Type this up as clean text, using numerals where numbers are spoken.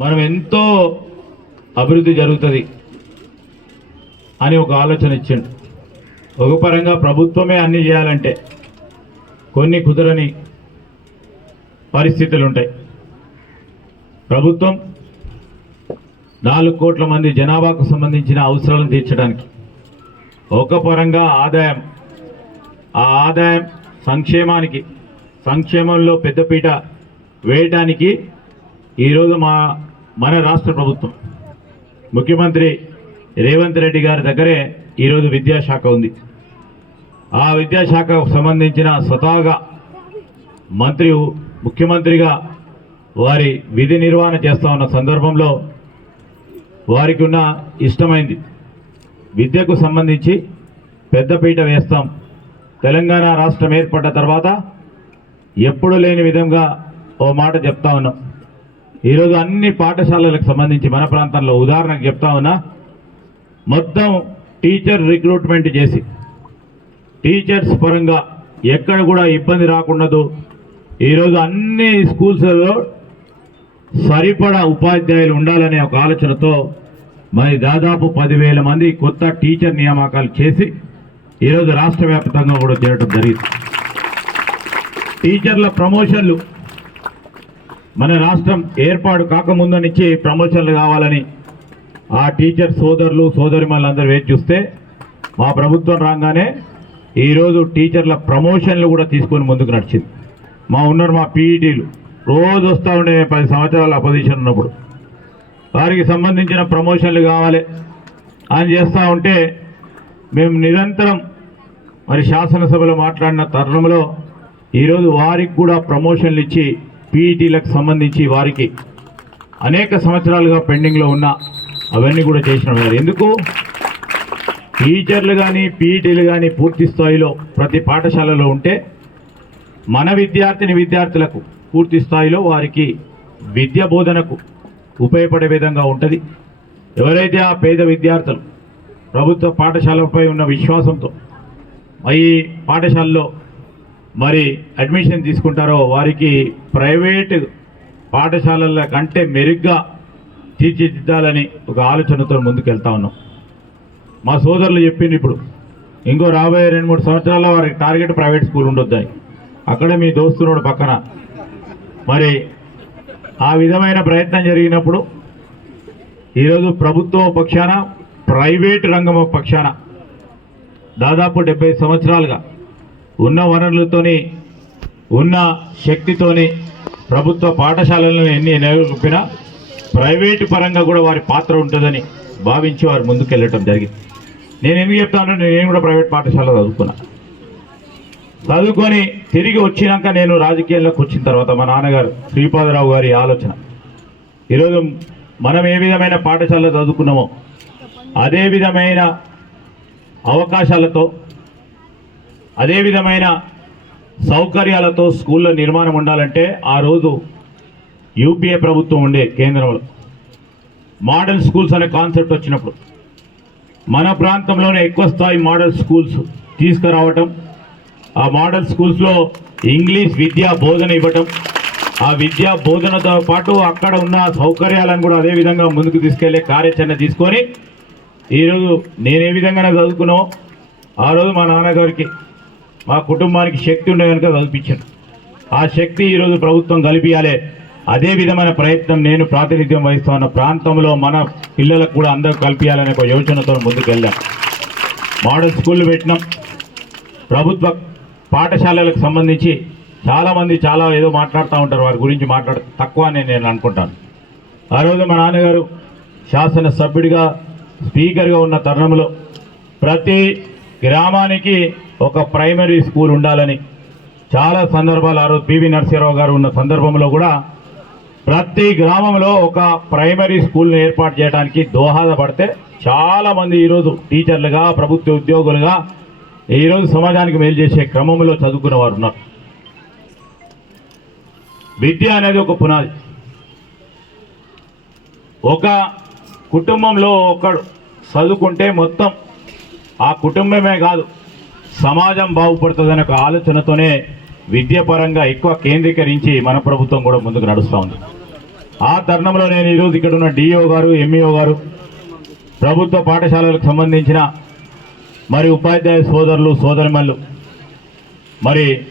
మనం ఎంతో అభివృద్ధి జరుగుతుంది అని ఒక ఆలోచన ఇచ్చిండు. ఒక పరంగా ప్రభుత్వమే అన్ని చేయాలంటే కొన్ని కుదరని పరిస్థితులు ఉంటాయి. ప్రభుత్వం 4 కోట్ల మంది జనాభాకు సంబంధించిన అవసరాలను తీర్చడానికి ఒక పరంగా ఆదాయం, ఆ ఆదాయం సంక్షేమంలో పెద్దపీట వేయడానికి ఈరోజు మన రాష్ట్ర ప్రభుత్వం ముఖ్యమంత్రి రేవంత్ రెడ్డి గారి దగ్గరే ఈరోజు విద్యాశాఖ ఉంది. ఆ విద్యాశాఖకు సంబంధించిన స్వతహాగా ముఖ్యమంత్రిగా వారి విధి నిర్వహణ చేస్తూ ఉన్న సందర్భంలో వారికి ఉన్న ఇష్టమైంది విద్యకు సంబంధించి పెద్దపీట వేస్తాం. తెలంగాణ రాష్ట్రం ఏర్పడ్డ తర్వాత ఎప్పుడు లేని విధంగా ఓ మాట చెప్తా ఉన్నాం. ఈరోజు అన్ని పాఠశాలలకు సంబంధించి మన ప్రాంతంలో ఉదాహరణకు చెప్తా ఉన్నా, మొత్తం టీచర్ రిక్రూట్మెంట్ చేసి టీచర్స్ పరంగా ఎక్కడ కూడా ఇబ్బంది రాకుండాదు ఈరోజు అన్ని స్కూల్స్లో సరిపడా ఉపాధ్యాయులు ఉండాలనే ఒక ఆలోచనతో మరి దాదాపు 10,000 మంది కొత్త టీచర్ నియామకాలు చేసి ఈరోజు రాష్ట్ర వ్యాప్తంగా కూడా చేయడం జరిగింది. టీచర్ల ప్రమోషన్లు మన రాష్ట్రం ఏర్పాటు కాకముందు నుంచి ప్రమోషన్లు కావాలని ఆ టీచర్ సోదరులు సోదరిమణులందరూ వేచి చూస్తే మా ప్రభుత్వం రాగానే ఈరోజు టీచర్ల ప్రమోషన్లు కూడా తీసుకొని ముందుకు నడిచింది. మా పీఈటీలు రోజు వస్తూ ఉండే 10 సంవత్సరాల అపోజిషన్ ఉన్నప్పుడు వారికి సంబంధించిన ప్రమోషన్లు కావాలి అని చేస్తూ ఉంటే మేము నిరంతరం మరి శాసనసభలో మాట్లాడిన తరుణంలో ఈరోజు వారికి కూడా ప్రమోషన్లు ఇచ్చి పీఈటీలకు సంబంధించి వారికి అనేక సంవత్సరాలుగా పెండింగ్లో ఉన్న అవన్నీ కూడా చేసినాం. ఎందుకు టీచర్లు కానీ పీఈటీలు కానీ పూర్తి స్థాయిలో ప్రతి పాఠశాలలో ఉంటే మన విద్యార్థులకు పూర్తి స్థాయిలో వారికి విద్య బోధనకు ఉపయోగపడే విధంగా ఉంటుంది. ఎవరైతే ఆ పేద విద్యార్థులు ప్రభుత్వ పాఠశాలపై ఉన్న విశ్వాసంతో ఈ పాఠశాలలో మరి అడ్మిషన్ తీసుకుంటారో వారికి ప్రైవేటు పాఠశాలల కంటే మెరుగ్గా తీర్చిదిద్దాలని ఒక ఆలోచనతో ముందుకెళ్తా ఉన్నాం. మా సోదరులు చెప్పింది ఇప్పుడు ఇంకో రాబోయే 2-3 సంవత్సరాల్లో వారికి టార్గెట్ ప్రైవేట్ స్కూల్ ఉండొద్దని. అక్కడే మీ దోస్తునోడు పక్కన మరి ఆ విధమైన ప్రయత్నం జరిగినప్పుడు ఈరోజు ప్రభుత్వ పక్షాన ప్రైవేటు రంగం పక్షాన దాదాపు 70 సంవత్సరాలుగా ఉన్న వనరులతోని ఉన్న శక్తితోని ప్రభుత్వ పాఠశాలలను ఎన్ని నెలకొల్పినా ప్రైవేటు పరంగా కూడా వారి పాత్ర ఉంటుందని భావించి వారు ముందుకెళ్ళటం జరిగింది. నేను ఎందుకు చెప్తానంటే నేను కూడా ప్రైవేట్ పాఠశాల చదువుకొని తిరిగి వచ్చినాక నేను రాజకీయాల్లోకి వచ్చిన తర్వాత మా నాన్నగారు శ్రీపాదరావు గారి ఆలోచన ఈరోజు మనం ఏ విధమైన పాఠశాలలో చదువుకున్నామో అదే విధమైన అవకాశాలతో అదే విధమైన సౌకర్యాలతో స్కూళ్ళ నిర్మాణం ఉండాలంటే ఆ రోజు యూపీఏ ప్రభుత్వం ఉండే కేంద్రంలో మోడల్ స్కూల్స్ అనే కాన్సెప్ట్ వచ్చినప్పుడు మన ప్రాంతంలోనే ఎక్కువ స్థాయి మోడల్ స్కూల్స్ తీసుకురావటం, ఆ మోడల్ స్కూల్స్లో ఇంగ్లీష్ విద్యా బోధన ఇవ్వటం, ఆ విద్యా బోధనతో పాటు అక్కడ ఉన్న సౌకర్యాలను కూడా అదే విధంగా ముందుకు తీసుకెళ్లే కార్యాచరణ తీసుకొని ఈరోజు నేను ఏ విధంగా చదువుకున్నామో ఆ రోజు మా నాన్నగారికి మా కుటుంబానికి శక్తి ఉండే కనుక చదివించాను. ఆ శక్తి ఈరోజు ప్రభుత్వం కల్పించాలి. అదే విధమైన ప్రయత్నం నేను ప్రాతినిధ్యం వహిస్తున్న ప్రాంతంలో మన పిల్లలకు కూడా అందరూ కల్పించాలనే ఒక యోచనతో ముందుకు వెళ్ళాం. మోడల్ స్కూళ్ళు పెట్టినాం. ప్రభుత్వ పాఠశాలలకు సంబంధించి చాలామంది ఏదో మాట్లాడుతూ ఉంటారు, వారి గురించి తక్కువ అని నేను అనుకుంటాను. ఆ రోజు మా నాన్నగారు శాసనసభ్యుడిగా స్పీకర్గా ఉన్న తరుణంలో ప్రతి గ్రామానికి ఒక ప్రైమరీ స్కూల్ ఉండాలని చాలా సందర్భాలు ఆ రోజు పివి నరసింహారావు గారు ఉన్న సందర్భంలో కూడా ప్రతి గ్రామంలో ఒక ప్రైమరీ స్కూల్ను ఏర్పాటు చేయడానికి దోహదపడితే చాలామంది ఈరోజు టీచర్లుగా ప్రభుత్వ ఉద్యోగులుగా ఈరోజు సమాజానికి మేలు చేసే క్రమంలో చదువుకున్న వారు ఉన్నారు. విద్య అనేది ఒక పునాది. ఒక కుటుంబంలో ఒకడు చదువుకుంటే మొత్తం ఆ కుటుంబమే కాదు సమాజం బాగుపడుతుందనే ఒక ఆలోచనతోనే విద్య పరంగా ఎక్కువ కేంద్రీకరించి మన ప్రభుత్వం కూడా ముందుకు నడుస్తూ ఉంది. ఆ తరుణంలో నేను ఈరోజు ఇక్కడ ఉన్న డిఓ గారు, ఎంఈఓ గారు, ప్రభుత్వ పాఠశాలలకు సంబంధించిన మరి ఉపాధ్యాయ సోదరులు, సోదరిమణులు, మరి